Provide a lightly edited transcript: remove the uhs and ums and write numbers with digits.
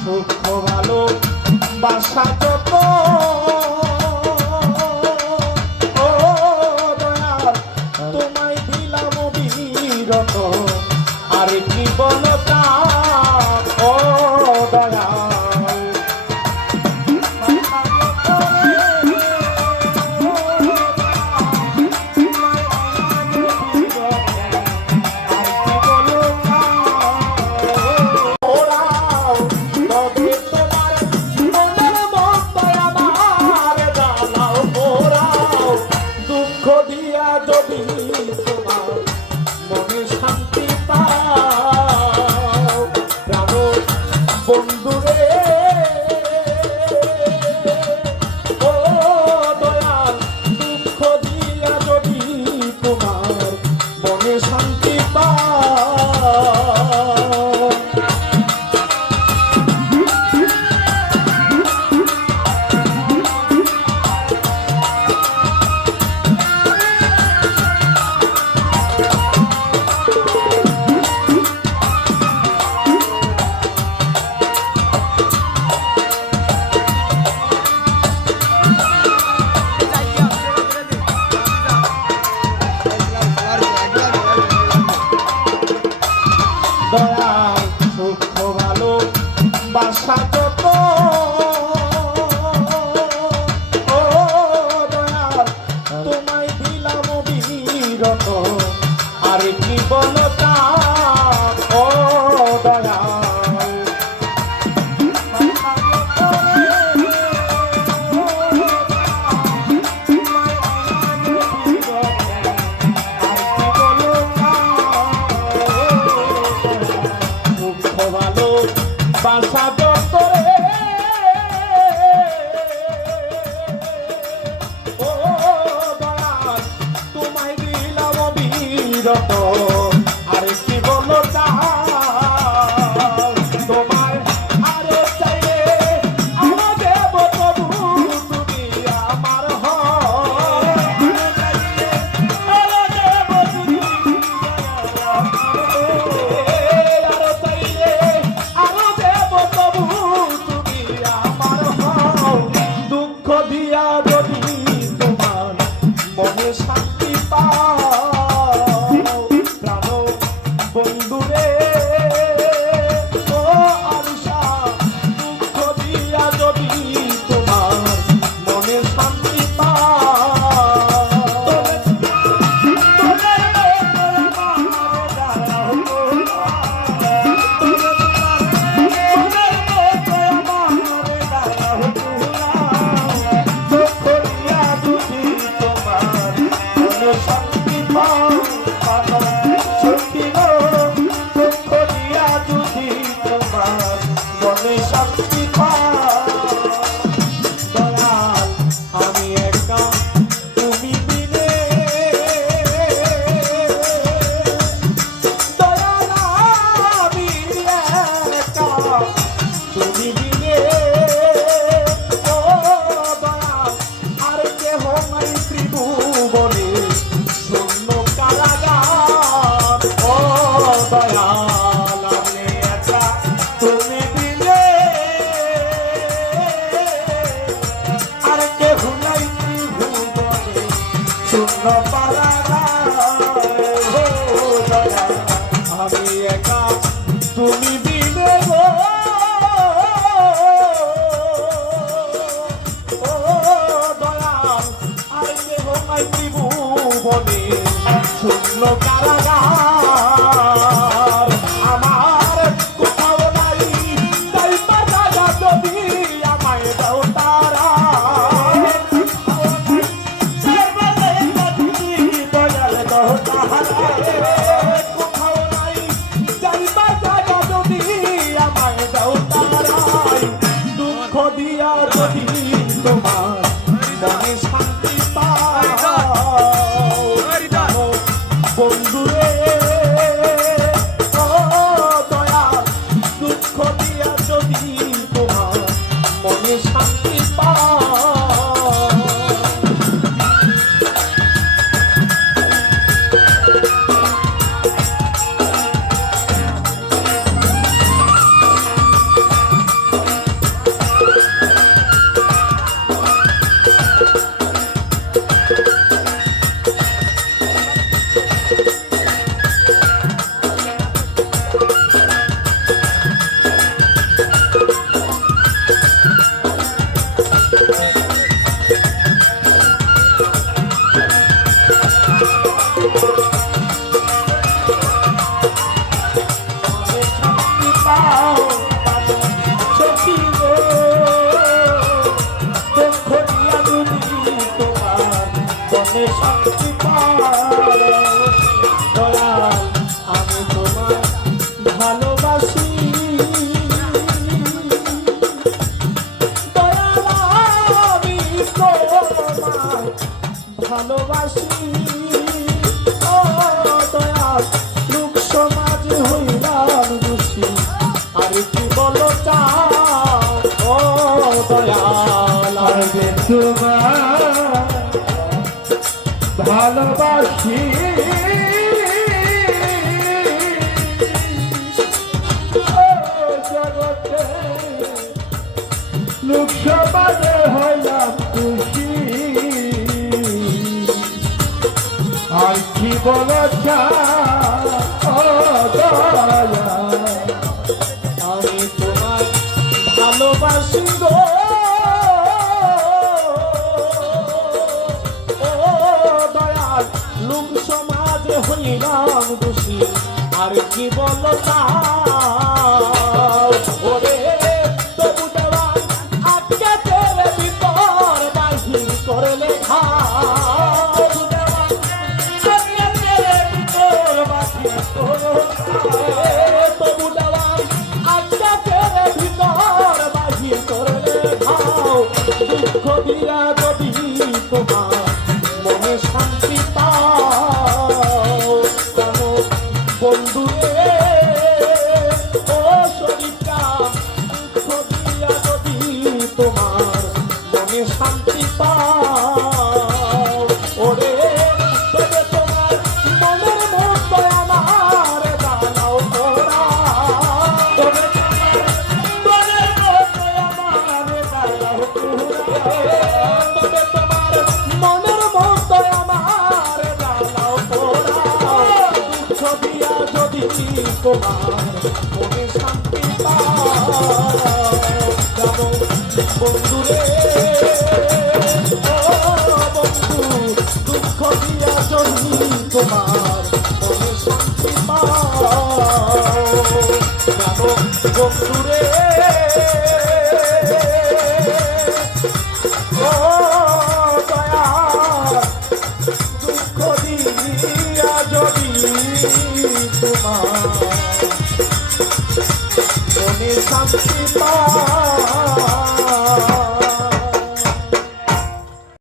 সুখ ভালো বাসা যত ও দয়াল তোমায় দিলাম বিরত আর কি বলতা ও দয়াল বন্ধুরে ও দয়াল দুঃখ দিয়া যদি তোমার মনে শান্তি দয়াল সুখ ভালো বাসা যত ও দয়াল তোমায় দিলাম বিরত আর কি বলতা ও দয়াল বাসা যতরে ও দয়াল তোমায় দিলাম বিরত আর কি বলো তোমার আরে চাইলে আমার দেব তবু তুমি আমার দিয়া যদি তোমার মনে শান্তি পাও প্রাণ বন্ধুরে ও আলিশা দুঃখ দিয়া যদি তোমার মনে শান্তি মনে শক্তি দয়াল আমি একা তুমি বিনে দয়াল আমি একা তুমি বিনে ও দয়াল আর কেহ নাই ত্রিভুবনে শূন্য কারাগার ও দয়াল আমি একা তুমি শূন্য আমি একা তুমি বিনে গো ও দয়াল আর কেহ নাই ত্রিভুবনে শূন্য কারাগার আমার কোথাও নাই তাই বাজাগা যদি আমায় দাও তারা কোথাও নাই যাইবা জায়গা যদি আমায় দাও তারাই দুঃখ দিয়া যদি তোমার মনে শান্তি পাও বন্ধুরে মনে শান্তি পাও দয়াল আমি তোমায় ভালোবাসি দয়াল আমি তোমায় ভালোবাসি ও দয়াল লোক সমাজে হইলাম দোষী আর কি বলো চাও ও দয়াল আমি তোমায় ভালোবাসি ও জগতে লোক সমাজে হইলাম খুশি আর কি বলা ও দয়া আমি তোমায় ভালোবাসি গো ও দয়াল লোক সমাজে হইলাম দোষী আর কি বলো তাও ওরে তবু দেওয়াল আটকে তেরে ভিতর বাহির করলে ঘাও দেওয়াল আটকে তেরে ভিতর বাহির করো তবু দেওয়াল আটকে তেরে ভিতর বাহির করলে ঘাও দুঃখ দিয়া যদি তোমার মনে শান্তি পাও কেন বন্ধু রে ও শরীরটা দুঃখ দিয়া যদি তোমার মনে শান্তি পাও ওরে তবে তোমার মনের মতো আমার দাঁড়াও তোরা তবে তোমার মনের মতো আমার দাঁড়াও তোরা তবে তোমার মনের মতো আমার দাঁড়াও তোরা দুঃখ দিয়া যদি তোমার মনে শান্তি পাও যেমন বন্ধু রে ও বন্ধু দুঃখ দিয়া যদি তোমার মনে শান্তি পাও যেমন বন্ধু রে ও দয়াল দুঃখ দিয়া যদি তোমার মনে শান্তি পাও